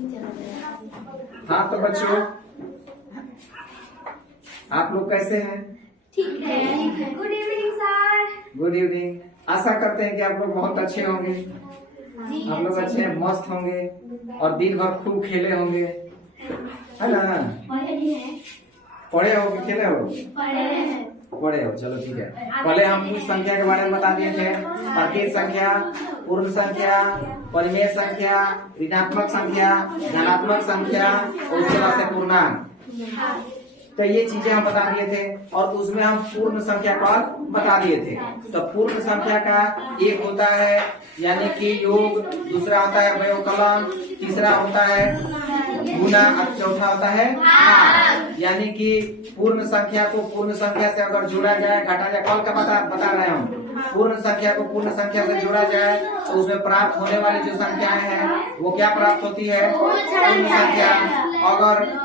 हाँ तो बच्चों, आप लोग कैसे हैं? ठीक है। Good evening sir. Good evening. आशा करते हैं कि आप लोग बहुत अच्छे होंगे। आप लोग अच्छे मस्त होंगे और दिन भर खूब खेले होंगे, है ना? पढ़े हो कि खेले हो? पढ़े हो, चलो ठीक है। पहले हम कुछ संख्या के बारे में बता दिए थे। प्रकृत संख्या, पूर्ण संख्या, परिमेय संख्या, ऋणात्मक संख्या, धनात्मक संख्या और उसके बाद से पूर्णांक। तो ये चीजें हम बता दिए थे और उसमें हम पूर्ण संख्या का बता दिए थे। तो पूर्ण संख्या का एक होता है यानी कि योग, दूसरा होता है व्यवकलन, तीसरा होता है गुणा और चौथा होता है भाग। यानी कि पूर्ण संख्या को पूर्ण संख्या से अगर जोड़ा जाए, घटा जाए, कल का बता रहे हैं हम। पूर्ण संख्या को पूर्ण संख्या से जोड़ा जाए तो उसमें प्राप्त होने वाली जो संख्याएं हैं वो क्या प्राप्त होती है? पूर्ण संख्या।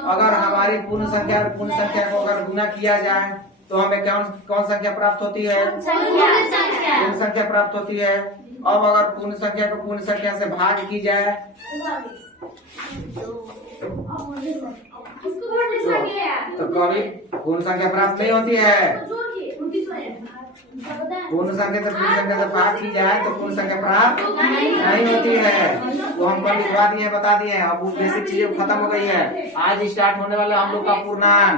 अगर हमारी पूर्ण संख्या और पूर्ण संख्या को अगर गुना किया जाए तो हमें कौन संख्या प्राप्त होती है? पूर्ण संख्या प्राप्त होती है। अब अगर पूर्ण संख्या को पूर्ण संख्या से भाग की जाए तो कभी पूर्ण संख्या प्राप्त नहीं होती है। पूर्ण संख्या से पूर्ण संख्या से भाग की जाए तो पूर्ण संख्या प्राप्त नहीं होती है। तो हम कल लिखवा दिए, बता दिए। अब वो बेसिक चीजें खत्म हो गई है। आज स्टार्ट होने वाला हम लोग का पूर्णांक।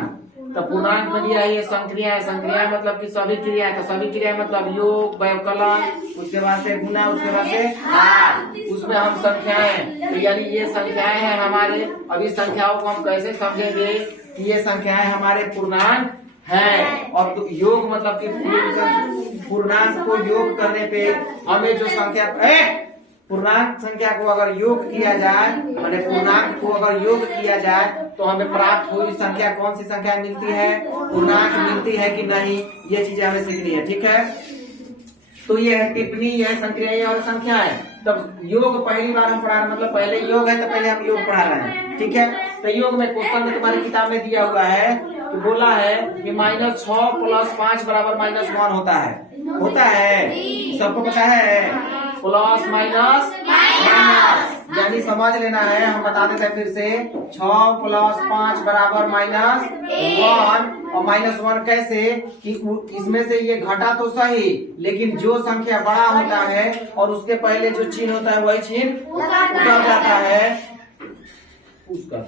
तो पूर्णांक में दिया है संक्रिया। संक्रिया मतलब कि सभी क्रिया है। तो सभी क्रिया मतलब योग, व्यवकलन, उसके बाद से गुना, उसके बाद से भाग। उसमें हम संख्याएं, तो यानी ये संख्याएं हैं हमारे। अभी संख्याओं को हम कैसे समझेंगे कि ये संख्याएं हमारे पूर्णांक है। और तो योग मतलब कि पूर्णांक को योग करने पे हमें जो संख्या पूर्णांक संख्या को अगर योग किया जाए, माने पूर्णांक को अगर योग किया जाए तो हमें प्राप्त हुई संख्या कौन सी संख्या मिलती है? पूर्णांक मिलती है कि नहीं, ये चीजें हमें सीखनी है। ठीक है, तो ये है टिप्पणी, ये संक्रियाएं और संख्याएं। तब योग पहली बार हम पढ़ा रहे, मतलब पहले योग है तो पहले हम योग पढ़ा रहे हैं। ठीक है, तो योग में क्वेश्चन में तुम्हारी किताब में दिया हुआ है तो बोला है कि -6 + 5 = -1 होता है। होता है, सबको पता है। प्लस माइनस माइनस यानी समझ लेना है। हम बता देते हैं फिर से। 6 + 5 = -1। और -1 कैसे कि इसमें से ये घटा तो सही, लेकिन जो संख्या बड़ा होता है और उसके पहले जो चिन्ह होता है वही चिन्ह उतर जाता है उसका।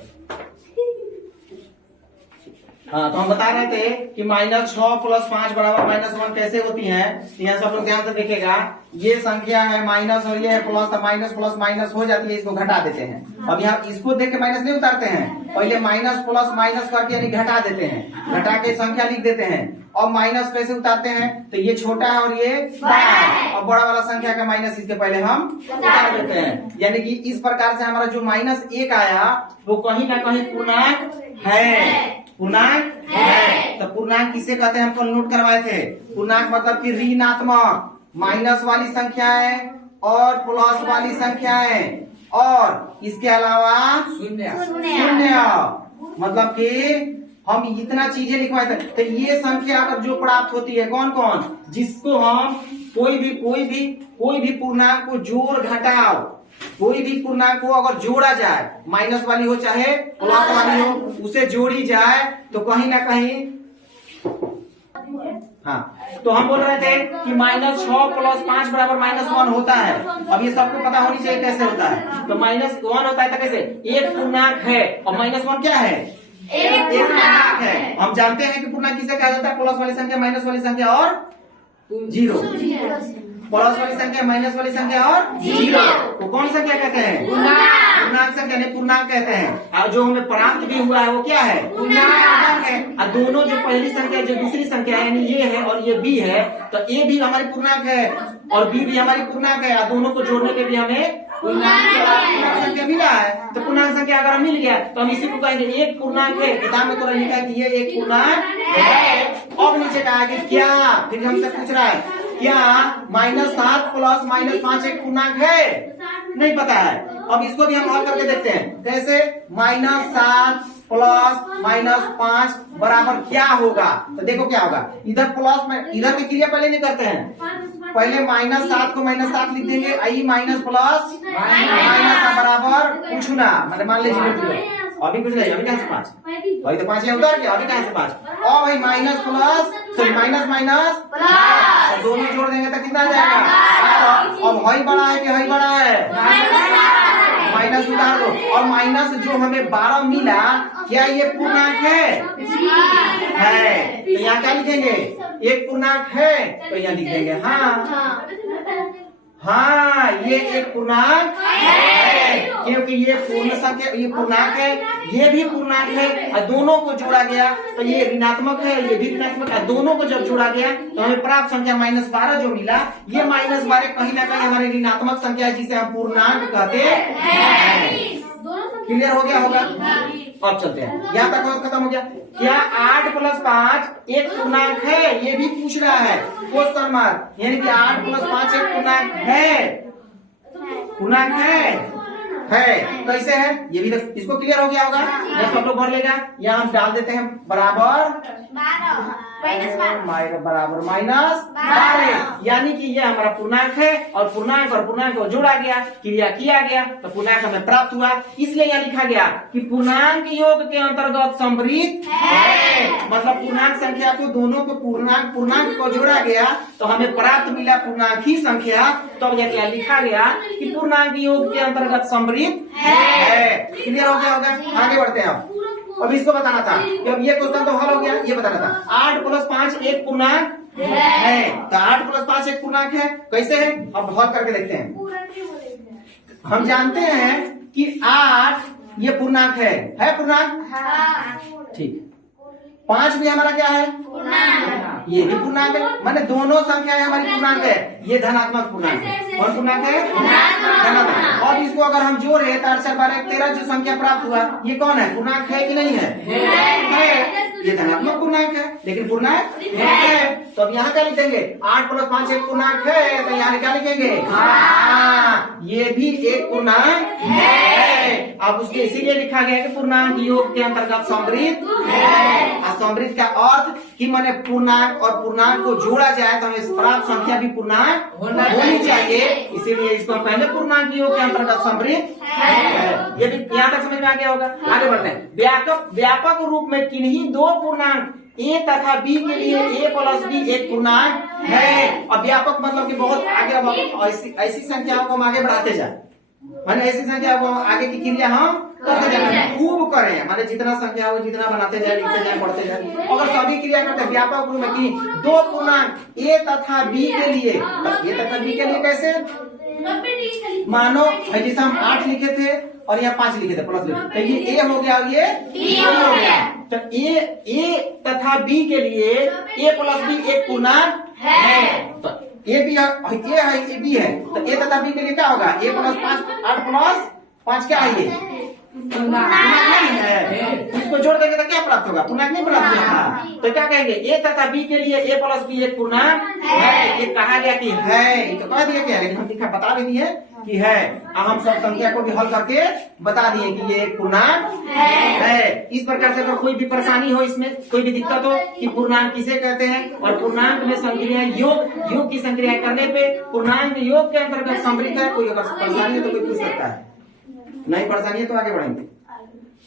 हाँ, तो हम बता रहे थे कि -6 + 5 = -1 कैसे होती है। यहाँ सब लोग ध्यान से देखेगा। ये संख्या है माइनस और ये है प्लस, तो माइनस प्लस माइनस हो जाती है, इसको घटा देते हैं। अब यहाँ इसको देख के माइनस नहीं उतारते हैं, पहले माइनस प्लस माइनस करके यानी घटा देते हैं, घटा के संख्या लिख देते हैं। और माइनस कैसे उतारते हैं? तो ये छोटा है और ये बड़ा है, और बड़ा वाला संख्या का माइनस इसके पहले हम उतार देते हैं। यानी कि इस प्रकार से हमारा जो -1 आया वो कहीं ना कहीं पूर्णांक है। पूर्णांक है। तो पूर्णांक किसे कहते हैं? हम कल नोट करवाए थे। पूर्णांक मतलब कि ऋणात्मक, माइनस वाली संख्याएं और प्लस वाली संख्याएं और इसके अलावा शून्य। मतलब कि हम इतना चीजें लिखवाए थे। तो ये संख्या अगर जो प्राप्त होती है कौन कौन, जिसको हम कोई भी पूर्णांक को जोड़ घटाओ, कोई भी पूर्णांक को अगर जोड़ा जाए, माइनस वाली हो चाहे प्लस वाली हो, उसे जोड़ी जाए तो कहीं ना कहीं। हाँ, तो हम बोल रहे थे कि -6 + 5 = -1 होता है। अब ये सबको पता होनी चाहिए कैसे होता है। तो -1 होता है तो कैसे? एक पूर्णांक है और -1 क्या है? एक पूर्णांक है। हम जानते हैं कि पूर्णांक किसे कहा जाता है? प्लस वाली संख्या, माइनस वाली संख्या और जीरो। प्लस वाली संख्या, माइनस वाली संख्या और जीरो को कौन संख्या कहते हैं? पूर्णांक संख्या नहीं, पूर्णांक कहते हैं। और जो हमें प्राप्त भी हुआ है वो क्या है? पूर्णांक है। और दोनों जो पहली संख्या जो दूसरी संख्या है, यानी ये है और ये बी है, तो ए भी हमारी पूर्णांक है और बी भी हमारी पूर्णांक है। और दोनों को जोड़ने पे भी हमें पूर्णांक संख्या मिला है। तो पूर्णांक संख्या अगर मिल गया तो हम इसी को कहेंगे एक पूर्णांक है। किताब में तो लिखा है कि ये एक पूर्णांक है। अब नीचे कहा कि क्या, फिर हमसे पूछ रहा है क्या -7 + -5 एक पूर्णांक है? नहीं पता है। अब इसको भी हम हल करके देखते हैं। कैसे? -7 प्लस माइनस 5 बराबर क्या होगा? तो देखो क्या होगा, इधर प्लस में इधर की क्रिया पहले नहीं करते हैं, पहले -7 को -7 लिख देंगे, आई माइनस प्लस माइनस बराबर कुछ ना, मतलब मान लीजिए अभी कुछ नहीं, अभी कहाँ से 5, अभी तो 5 है उधर के, अभी कहाँ से 5, और भाई minus plus sorry minus minus plus, दोनों जोड़ देंगे तो कितना आ जाएगा? अब हई बड़ा है कि हई बड़ा है? माइनस उतार दो, और माइनस जो हमें 12 मिला, क्या ये पूर्णांक है? तो यहाँ क्या लिखेंगे? एक पूर्णांक है, तो यहाँ लिख देंगे हाँ ये एक पूर्णांक है, क्योंकि ये पूर्ण संख्या, ये पूर्णांक है, ये भी पूर्णांक है, और दोनों को जोड़ा गया तो ये ऋणात्मक है, ये भी ऋणात्मक है, दोनों को जब जोड़ा गया तो हमें प्राप्त संख्या -12 जो मिला, ये -12 कहीं ना कहीं हमारी ऋणात्मक संख्या है, जिसे हम पूर्णांक कहते हैं। क्लियर हो गया होगा? अब चलते हैं, यहाँ तक खत्म हो गया। क्या 8 + 5 एक पूर्णांक है? ये भी पूछ रहा है क्वेश्चन मार्क, यानी कि 8 + 5 एक पूर्णांक है? पूर्णांक है। कैसे है ये भी इसको क्लियर हो गया होगा? ये सब लोग भर लेगा। यहाँ हम डाल देते हैं बराबर बराबर -12, यानी कि ये हमारा पूर्णांक है, और पूर्णांक को जोड़ा गया, क्रिया किया गया, तो पूर्णांक हमें प्राप्त हुआ। इसलिए यहाँ लिखा गया कि पूर्णांक योग के अंतर्गत समृद्ध है, मतलब पूर्णांक संख्या को दोनों को पूर्णांक को जोड़ा गया तो हमें प्राप्त मिला पूर्णांक ही संख्या, तब तो यहाँ लिखा गया कि पूर्णांक योग के अंतर्गत समृद्ध है। क्लियर हो गया होगा? आगे बढ़ते हैं। अब इसको बताना था कि अब ये क्वेश्चन तो हल हो गया, ये बताना था 8 + 5 एक पूर्णांक है, तो 8 + 5 एक पूर्णांक है। कैसे है? अब हल करके देखते हैं। हम जानते हैं कि 8 ये पूर्णांक है पूर्णांक? ठीक। 5 भी हमारा क्या है? ये भी पूर्णांक है, माने दोनों संख्याएं हमारी पूर्णांक है। ये धनात्मक पूर्णांक है। कौन पूर्णांक है? धनात्मक। और इसको अगर हम जोड़े तो 8 × 12 = 13 जो संख्या प्राप्त हुआ, ये कौन है? पूर्णांक है कि नहीं है? ये धनात्मक पूर्णांक है, लेकिन पूर्णांक है। तो अब यहाँ क्या लिखेंगे? 8 + 5 एक पूर्णांक है, तो यहाँ क्या लिखेंगे? ये भी एक पूर्णांक है। अब उसके इसीलिए लिखा गया कि पूर्णांक योग के अंतर्गत समृद्ध है। समृद्ध का अर्थ कि माने पूर्णांक और पूर्णांक को जोड़ा जाए तो हमें प्राप्त संख्या भी पूर्णांक होनी चाहिए, इसीलिए इसको पहले पूर्णांक योग के अंतर्गत समृद्ध है। ये भी यहाँ तक समझ में आ गया होगा? आगे बढ़ते हैं। व्यापक रूप में किन्हीं दो पूर्णांक A तथा B के लिए A + B एक पूर्णांक है। अब व्यापक मतलब कि बहुत आगे, ऐसी संख्याओं को हम आगे बढ़ाते जाए, माने ऐसी संख्या को आगे की क्रिया हम करते जाए, खूब करें, माने जितना संख्या हो जितना बनाते जाए, लिखते जाए, पढ़ते जाए। अगर सभी क्रिया करते हैं व्यापक रूप में कि दो पूर्णांक A तथा B के लिए, A तथा B के लिए कैसे? मानो जैसे हम 8 लिखे थे और यहाँ 5 लिखे थे प्लस, तो ये A हो गया और ये B हो गया। तो A तथा B के लिए A + B एक पूर्णांक है। तो A भी है, ये B है, तो A तथा B के लिए क्या होगा? A + 5 8 + 5 क्या है? ये पूर्णांक है। इसको जोड़ देंगे तो क्या प्राप्त होगा? पूर्णांक नहीं प्राप्त होगा। तो क्या कहेंगे? A तथा B के लिए A + B एक पूर्णांक है। ये कहा गया कि है, तो कह दिया क्या, लेकिन हम दिखा बता भी दिए कि है। अब हम सब संख्या को भी हल करके बता दिए कि ये एक पूर्णांक है। इस प्रकार से अगर कोई भी परेशानी हो, इसमें कोई भी दिक्कत हो कि पूर्णांक किसे कहते हैं, और पूर्णांक में संक्रिया योग की संक्रिया करने पे पूर्णांक योग के अंतर्गत समृद्ध है, कोई अगर परेशानी है तो कोई पूछ सकता है। नहीं परेशानी है तो आगे बढ़ेंगे,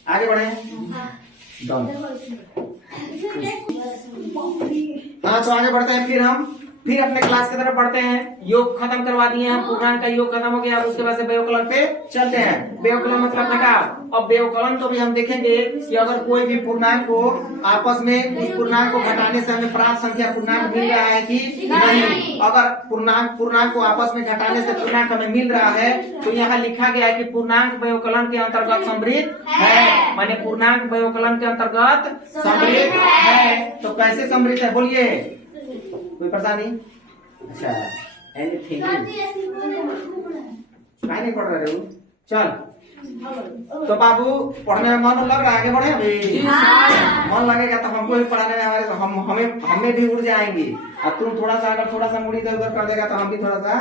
आगे बढ़े। हाँ, तो आगे बढ़ते हैं। फिर अपने क्लास की तरफ बढ़ते हैं। योग खत्म करवा दिए हम, पूर्णांक का योग खत्म हो गया। अब उसके बाद से व्यवकलन पे चलते हैं। व्यवकलन मतलब घटाव। अब व्यवकलन तो भी हम देखेंगे कि अगर कोई भी पूर्णांक को आपस में उस पूर्णांक को घटाने से हमें प्राप्त संख्या पूर्णांक मिल रहा है कि नहीं। अगर पूर्णांक को आपस में घटाने से पूर्णांक हमें मिल रहा है तो यहाँ लिखा गया है कि पूर्णांक व्यवकलन के अंतर्गत समृद्ध है, माने पूर्णांक व्यवकलन के अंतर्गत समृद्ध है। तो कैसे समृद्ध है बोलिए? कोई परेशानी? अच्छा, एनीथिंग नहीं पढ़ रहे हो? चल, तो बाबू पढ़ने में मन लग रहा है? आगे बढ़े अभी। मन लगेगा तो हमको भी पढ़ाने में हमारे हमें भी उड़ जाएंगे। और तुम अगर थोड़ा सा मुड़ी इधर उधर कर देगा तो हम भी थोड़ा सा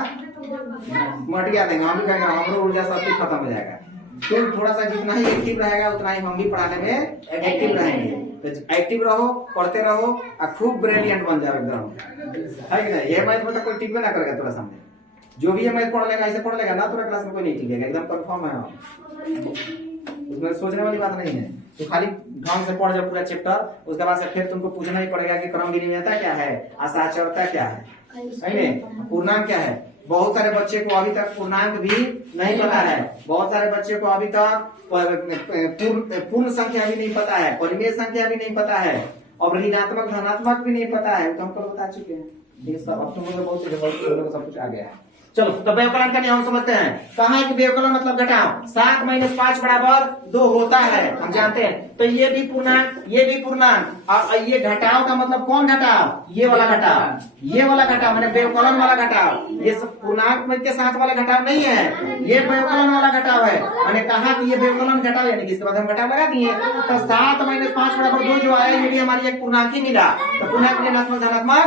मटिया देंगे, हम भी कहेंगे हमारी ऊर्जा सब खत्म हो जाएगा। तुम थोड़ा सा जितना ही एक्टिव रहेगा उतना ही हम भी पढ़ाने में एक्टिव रहेंगे। तो एक्टिव रहो, पढ़ते रहो और खूब ब्रिलियंट बन जाओ एकदम, है कि नहीं? ये मैथ में तो कोई टिकवे ना करेगा तोरा सामने, जो भी ये मैथ पढ़ लेगा ऐसे पढ़ लेगा ना, तोरा क्लास में कोई नहीं टिकेगा, एकदम कंफर्म है। उसमें सोचने वाली बात नहीं है। तो खाली ढंग से पढ़ जाओ पूरा चैप्टर, उसके बाद से फिर तुमको पूछना ही पड़ेगा कि क्रम विनिमयता क्या है, असहचरता क्या है, पूर्णांक क्या है। बहुत सारे बच्चे को अभी तक पूर्णांक भी नहीं पता है, बहुत सारे बच्चे को अभी तक पूर्ण संख्या भी नहीं पता है, परिमेय संख्या भी नहीं पता है, और ऋणात्मक धनात्मक भी नहीं पता है। तो हम कल बता चुके हैं ये सब। अब तुम लोग बहुत सब कुछ आ गया है। चलो तो व्यवकलन का नियम समझते हैं। कहा है कि व्यवकलन मतलब घटाओ। 7 - 5 बराबर 2 होता है, हम जानते हैं। तो ये भी पूर्णांक, ये भी पूर्णांक। और ये घटाओ का मतलब कौन घटाओ? ये वाला घटाओ, ये वाला घटाओ मैंने व्यवकलन वाला घटाओ। ये सब पूर्णांक में के साथ वाला घटाव नहीं है, ये व्यवकलन वाला घटाव है। मैंने कहा कि ये व्यवकलन घटाव, यानी कि इसके बाद हम घटाव लगा दिए। तो 7 - 5 बराबर 2 जो आया, ये भी हमारी एक पूर्णांक ही मिला। तो पूर्णांक ऋणात्मक धनात्मक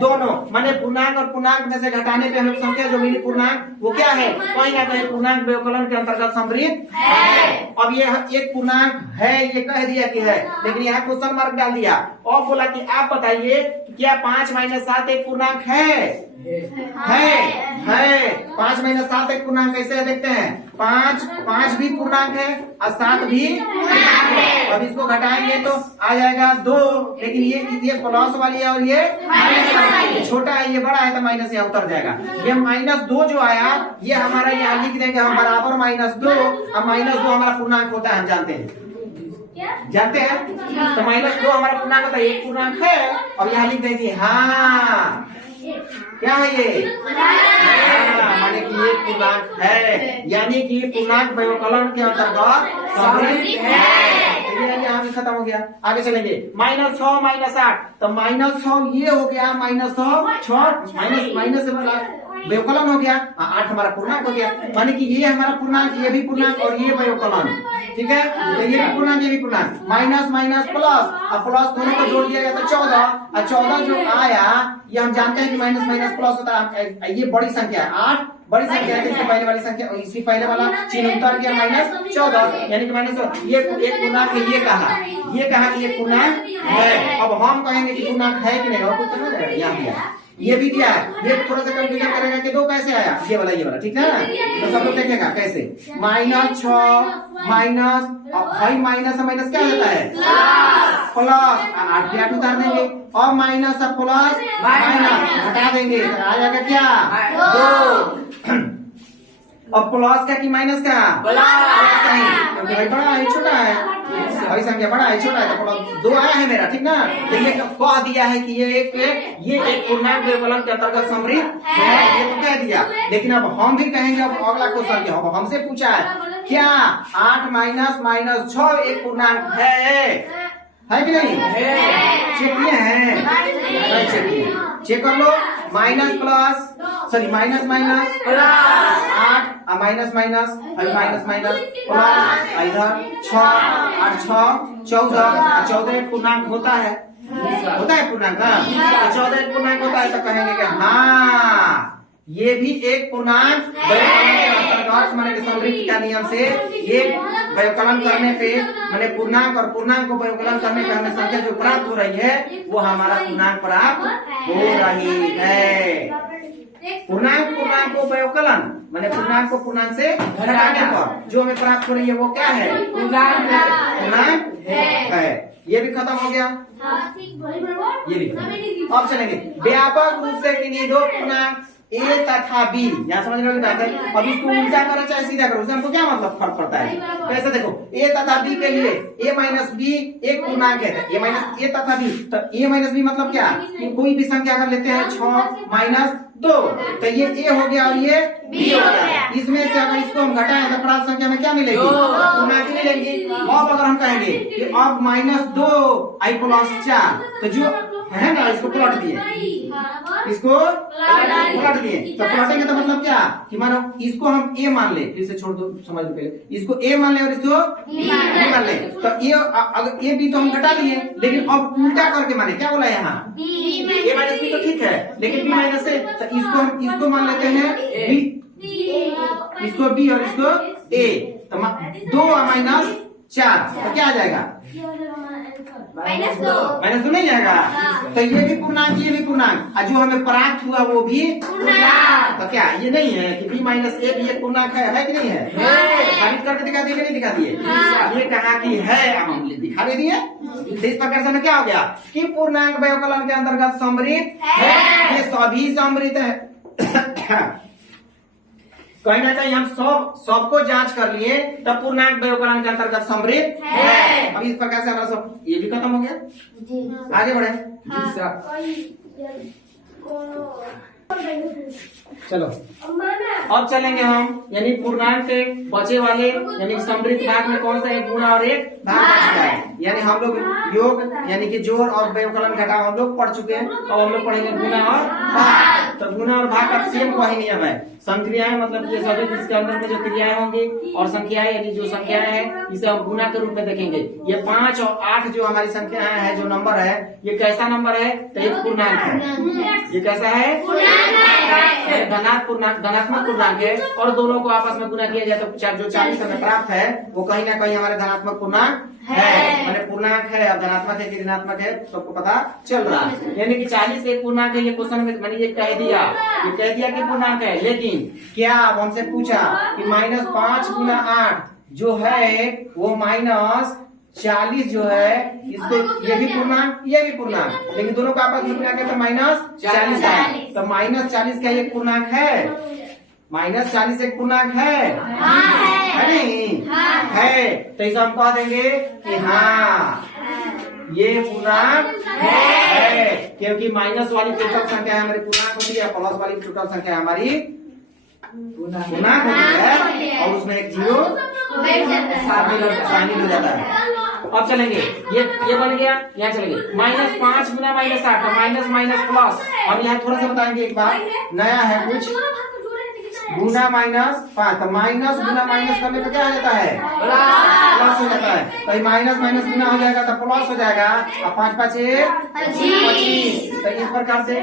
दोनों, माने पूर्णांक और पूर्णांक में से घटाने पे हमें संख्या जो मिली पूर्णांक, वो क्या है? कहीं ना कहीं पूर्णांक व्यवकलन के अंतर्गत सम्मिलित है। अब ये एक पूर्णांक है, ये कह दिया कि है, लेकिन यहाँ क्वेश्चन मार्क डाल दिया और बोला कि आप बताइए क्या 5 - 7 एक पूर्णांक है? 5 - 7 एक पूर्णांक कैसे है देखते हैं। 5 भी पूर्णांक है और 7 भी पूर्णांक है। अब इसको घटाएंगे तो आ जाएगा 2, लेकिन ये प्लस वाली है और ये छोटा है, ये बड़ा है, तो माइनस यहाँ उतर जाएगा। ये -2 जो आया, ये हमारा यहाँ लिख देंगे हम बराबर -2। अब -2 हमारा पूर्णांक होता है, हम जानते हैं, जानते हैं। तो -2 हमारा पूर्णांक होता है, एक पूर्णांक है। और यहाँ लिख देंगे हाँ क्या है ये? माने कि ये पूर्णांक है, यानी कि पूर्णांक व्यवकलन के अंतर्गत सम्मिलित है। यहाँ भी खत्म हो गया। आगे चलेंगे। -6 - 8, तो -6 ये हो गया, -6 माइनस से बड़ा व्यवकलन हो गया। 8 हमारा पूर्णांक हो गया, माने कि ये हमारा पूर्णांक, ये भी पूर्णांक और ये व्यवकलन, ठीक है। तो ये भी पूर्णांक, ये भी पूर्णांक। माइनस प्लस, अब प्लस दोनों को जोड़ दिया गया तो 14, और 14 जो आया, ये हम जानते हैं कि माइनस प्लस होता है। ये बड़ी संख्या है, 8 बड़ी संख्या है, इसकी पहले वाली संख्या, इसकी पहले वाला चिन्ह उतर गया -14, यानी कि माइनस। ये एक पूर्णांक है, ये कहा कि ये पूर्णांक है। अब हम कहेंगे कि पूर्णांक है कि नहीं, और कुछ नहीं, यहाँ दिया ये भी दिया है। ये थोड़ा सा कंफ्यूजन करेगा कि 2 कैसे आया, ये वाला, ठीक है ना। तो सब लोग देखेगा कैसे। -6 माइनस, भाई माइनस क्या होता है? प्लस। 8 के 8 उतार देंगे, और माइनस और प्लस माइनस हटा देंगे, आ जाएगा क्या? 2। और प्लस का कि माइनस का? क्योंकि भाई बड़ा है छोटा है, भाई संख्या बड़ा है छोटा है, तो 2 आया है मेरा, ठीक ना। तो ये कह दिया है कि ये एक पूर्णांक व्यवकलन के अंतर्गत सम्मिलित है, ये तो कह दिया। लेकिन अब हम भी कहेंगे, अब अगला क्वेश्चन क्या होगा, हमसे पूछा है क्या 8 - -6 एक पूर्णांक है कि नहीं? चेक किए हैं? चेक कर लो। माइनस प्लस 8 माइनस प्लस इधर 6 और 6 14 एक पूर्णांक होता है पूर्णांक ना। 14 एक पूर्णांक होता है, तो कहेंगे कि हाँ ये भी एक पूर्णांक माने समृद्धि का नियम से ये व्यवकलन करने पे, माने पूर्णांक और पूर्णांक को व्यवकलन करने पे हमें संख्या जो प्राप्त हो रही है वो हमारा पूर्णांक प्राप्त हो रही है। पूर्णांक को व्यवकलन माने पूर्णांक को पूर्णांक से घटाने पर जो हमें प्राप्त हो रही है वो क्या है? पूर्णांक है। ये भी खत्म हो गया, ये भी खत्म। अब चलेंगे व्यापक रूप से किन्हीं दो पूर्णांक A तथा B, यहाँ समझ रहे हो बात है। अब इसको उल्टा करो चाहे सीधा करो, उससे हमको क्या मतलब फर्क पड़ता है? कैसे देखो, A तथा B के लिए A - B एक पूर्णांक है, A तथा B, तो A - B मतलब क्या? कोई भी संख्या अगर लेते हैं 6 - 2, तो ये A हो गया और ये B हो गया। इसमें से अगर इसको हम घटाएं तो प्राप्त संख्या में क्या मिलेगी? पूर्णांक मिलेंगी। अब अगर हम कहेंगे कि अब -2 I + 4, तो जो है ना इसको प्लॉट दिए, इसको प्लॉट दिए, तो प्लॉटिंग का मतलब क्या कि मानो इसको हम A मान ले, फिर से छोड़ दो, समझ लो पहले, इसको A मान ले और इसको B मान ले, तो ये अगर A B तो हम घटा लिए, लेकिन अब उल्टा करके माने क्या बोला यहाँ A - B तो ठीक है, लेकिन B - से, तो इसको मान लेते हैं B, इसको B और इसको A। तो 2 माइनस 4 तो क्या आ जाएगा? -2 -2 नहीं जाएगा। हाँ। तो ये भी पूर्णांक, ये भी पूर्णांक, और जो हमें प्राप्त हुआ वो भी पूर्णांक। तो क्या ये नहीं है कि b माइनस ए भी एक पूर्णांक है कि नहीं है? साबित करके दिखा दिए कि नहीं दिखा दिए? हाँ। ये कहा कि है, अब हम दिखा दे दिए। तो इस प्रकार से हमें क्या हो गया कि पूर्णांक व्यवकलन के अंतर्गत समृद्ध है, ये सभी समृद्ध है। कहीं ना कहीं हम सबको जांच कर लिए, तब पूर्णांक व्यवकलन के अंतर्गत समृद्ध है। अब इस प्रकार से हमारा सब ये भी खत्म हो गया। आगे बढ़े। चलो अब चलेंगे हम, यानी पूर्णांक के बचे वाले यानी समृद्ध भाग में कौन सा एक गुणा और एक भाग बचता है। यानी हम लोग योग यानी कि जोड़ और व्यवकलन घटाव हम लोग पढ़ चुके हैं। अब हम लोग पढ़ेंगे गुणा और भाग। तो गुणा और भाग का सेम वही नियम है। संक्रियाएं मतलब ये सभी जिसके अंदर में जो क्रियाएं होंगी, और संख्याएं यानी जो संख्याएं हैं इसे हम गुणा के रूप में देखेंगे। ये 5 और 8 जो हमारी संख्याएं है, जो नंबर है, ये कैसा नंबर है? तो एक पूर्णांक है। ये कैसा है? धनात्मक पूर्णांक है, और दोनों को आपस में गुना किया जाए तो जो 40 हमें प्राप्त है वो कहीं ना कहीं हमारे धनात्मक पूर्णांक है। मैंने पूर्णांक है, अब धनात्मक है कि ऋणात्मक है सबको पता चल रहा है। यानी कि 40 एक पूर्णांक है, ये क्वेश्चन में मैंने ये कह दिया कि पूर्णांक है। लेकिन क्या हमसे पूछा कि -5 गुना 8 जो है वो -40 जो है, इसको ये भी पूर्णांक ये भी पूर्णांक, लेकिन दोनों का आपस में गुना किया तो -40 है। तो -40 क्या एक पूर्णांक है? -40 एक पूर्णांक है नहीं? है। तो इसे हम कह देंगे कि हाँ ये पूर्णांक है, क्योंकि माइनस वाली टोटल संख्या हमारी पूर्णांक होती है, प्लस वाली टोटल संख्या हमारी पूर्णांक होती है, और उसमें एक 0 शामिल हो जाता है। अब चलेंगे, ये बन गया, यहाँ चलेंगे -5 गुना -8 तो माइनस माइनस प्लस। अब यहाँ थोड़ा सा बताएंगे एक बार नया है कुछ, गुना -5 तो माइनस गुना माइनस करने पे क्या हो जाता है? प्लस हो जाता है। तो माइनस माइनस गुना हो जाएगा तो प्लस हो जाएगा, और 5 5 25। तो इस प्रकार से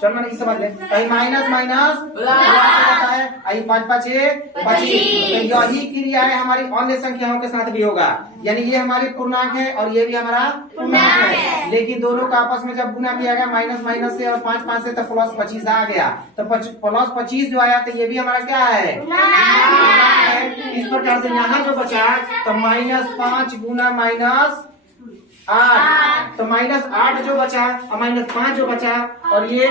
चल मैंने समझ ले, माइनस माइनस होता है, 5 5 25। तो यही क्रिया है हमारी अन्य संख्याओं के साथ भी होगा। यानी ये हमारी पूर्णांक है और ये भी हमारा पूर्णांक है, लेकिन दोनों का आपस में जब गुना किया गया माइनस माइनस से और 5 5 से, तो प्लस 25 आ गया। तो प्लस 25 जो आया तो ये भी हमारा क्या है? इस प्रकार से यहाँ जो बचा तो -5 गुना -8 तो -8 जो बचा और -5 जो बचा, और ये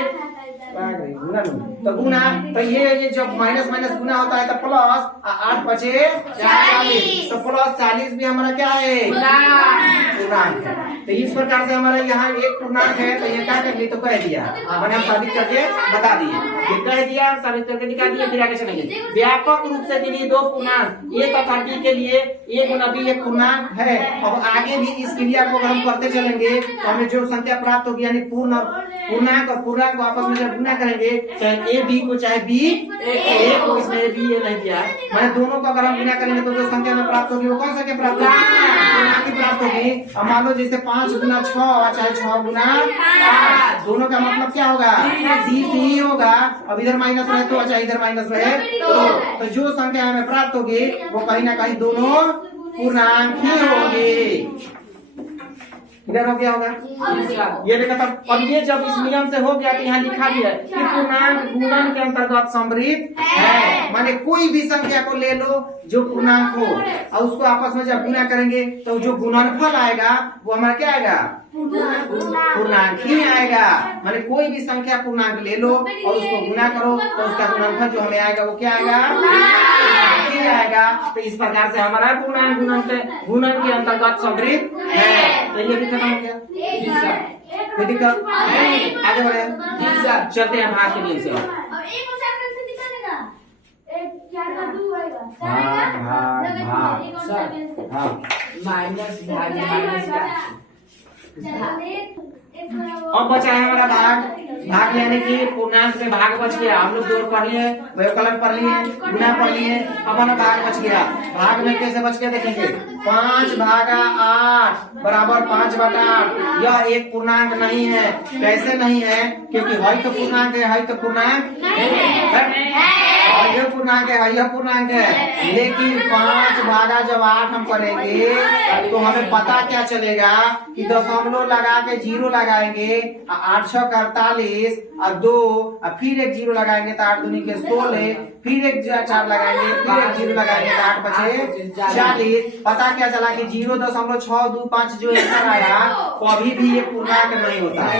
गुना तो गुना, तो ये जब माइनस माइनस गुना होता है तो प्लस 8 बचे 40। तो प्लस 40 भी हमारा क्या है? पूर्णांक है। तो इस प्रकार से हमारा यहाँ एक पूर्णांक है, तो ये क्या कर लिया? तो कह दिया, मैंने हम साबित करके बता दिए। ये कह दिया, साबित करके दिखा दिया, फिर आगे चलेंगे। व्यापक रूप से गिनी 2 पूर्णांक ए तथा बी के लिए ए गुना बी एक पूर्णांक है। अब आगे भी इस क्रिया को हम करते चलेंगे तो हमें जो संख्या प्राप्त होगी, यानी पूर्णांक और पूर्णांक को आपस में जब गुना करेंगे, चाहे ए बी को चाहे बी ए को, इसमें बी ए नहीं दिया, मैंने दोनों का अगर हम गुना करेंगे तो जो संख्या में प्राप्त होगी वो कौन संख्या प्राप्त होगी? पूर्णांक की प्राप्त होगी। अब मान लो जैसे 5 गुना 6 चाहे 6 गुना 5, दोनों का मतलब क्या होगा? डी ही होगा। अब इधर माइनस रहे तो चाहे इधर माइनस रहे तो जो संख्या हमें प्राप्त होगी वो कहीं ना कहीं दोनों पूर्णांक ही होगी। इधर हो गया होगा ये देखा था। और ये जब इस नियम से हो गया तो यहाँ लिखा भी है कि पूर्णांक गुणन के अंतर्गत समृद्ध है। माने कोई भी संख्या को ले लो जो पूर्णांक हो, और उसको आपस में जब गुना करेंगे तो जो गुणनफल आएगा वो हमारा क्या आएगा? पूर्णांक ही आएगा। माने कोई भी संख्या पूर्णांक ले लो और उसको गुना करो तो उसका गुणनफल जो हमें आएगा वो क्या आएगा? ही आएगा। तो इस प्रकार से हमारा पूर्णांक गुणन के अंतर्गत समृद्ध है। तो ये भी खत्म हो गया। आगे बढ़े, चलते हैं भाग के लिए से। अब बचा है हमारा भाग यानी कि पूर्णांक में भाग बच गया। हम लोग जोड़ पढ़ लिए, व्यवकलन पढ़ लिए, गुणा पढ़ लिए, अब हमारा भाग बच गया। भाग में कैसे बच गया देखेंगे। 5 भागा 8 बराबर 5/8। यह एक पूर्णांक नहीं है। कैसे नहीं है? क्योंकि है तो पूर्णांक है, है तो पूर्णांक है। और ये पूर्णांक है, यह पूर्णांक है। लेकिन 5 भागा जब 8 हम करेंगे तो हमें पता क्या चलेगा कि दशमलव लगा के 0 लगाएंगे, 8 6 48 और 2 और फिर एक 0 लगाएंगे तो 8 दूनी के 16, फिर एक 4 लगाएंगे, फिर एक 0 लगाएंगे तो 8 बचे 40। पता क्या चला कि 0.625 जो आंसर आया कभी भी ये पूर्णांक नहीं होता है।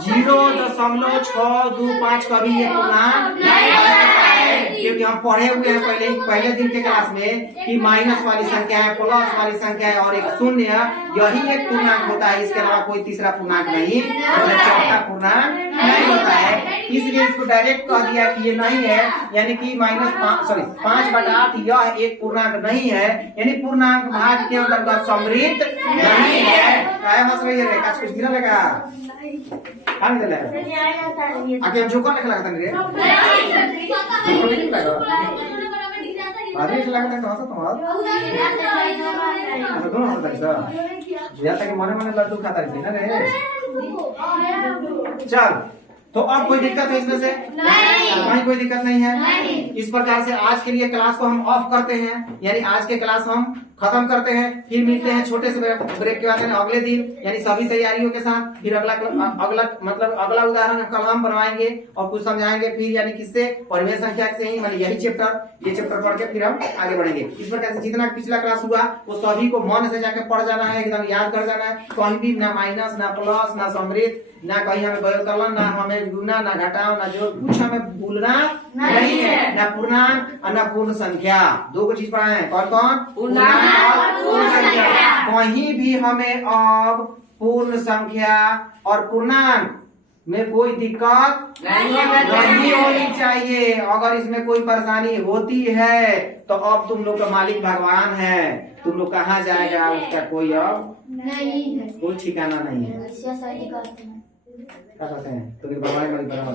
0.625 कभी ये पूर्णांक नहीं होता है, क्योंकि हम पढ़े हुए हैं पहले दिन के क्लास में कि माइनस वाली संख्या है, प्लस वाली संख्या है और एक शून्य, यही एक पूर्णांक होता है। इसके अलावा कोई तीसरा पूर्णांक नहीं, मतलब चौथा पूर्णांक नहीं होता है। इसलिए इसको डायरेक्ट कह दिया कि ये नहीं है, यानी कि -5/8 यह एक पूर्णांक नहीं है, यानी पूर्णांक भाग के अंतर्गत सम्मिलित नहीं है। काय हंस रही है? कुछ गिरा लगा हम चले आके हम जोकर लिख लगा था रे अरे लगा था कहां से तुम दोनों हंस रहे या तक मने मने लड्डू खाता रही ना रे। चल तो अब कोई दिक्कत है इसमें से? नहीं, कोई दिक्कत नहीं है। इस प्रकार से आज के लिए क्लास को हम ऑफ करते हैं, यानी आज के क्लास हम खत्म करते हैं। फिर मिलते हैं छोटे से ब्रेक के बाद अगले दिन, यानी सभी तैयारियों के साथ। फिर अगला अगला उदाहरण कल हम बनवाएंगे और कुछ समझाएंगे फिर, यानी किससे? परिमेय संख्या से ही, मानी यही ये चैप्टर पढ़ के फिर हम आगे बढ़ेंगे। इस प्रकार से जितना पिछला क्लास हुआ वो सभी को मन से जाके पढ़ जाना है, एकदम याद कर जाना है। कहीं भी ना माइनस, ना प्लस, ना सम्मिलित, ना कहीं हमें व्यवकलन, ना हमें गुना, ना घटाव, ना जोड़, कुछ हमें भूलना नहीं है। ना पूर्णांक और ना पूर्ण संख्या, दो को चीज पढ़ा है। कौन कौन? पूर्णांक और पूर्ण संख्या। कहीं भी हमें अब पूर्ण संख्या और पूर्णांक में कोई दिक्कत नहीं होनी चाहिए। अगर इसमें कोई परेशानी होती है तो अब तुम लोग का मालिक भगवान है, तुम लोग कहाँ जाएगा उसका कोई अब नहीं है, कोई ठिकाना नहीं है। क्या कहते हैं? क्या कहते हैं? तो भगवान मालिक बराबर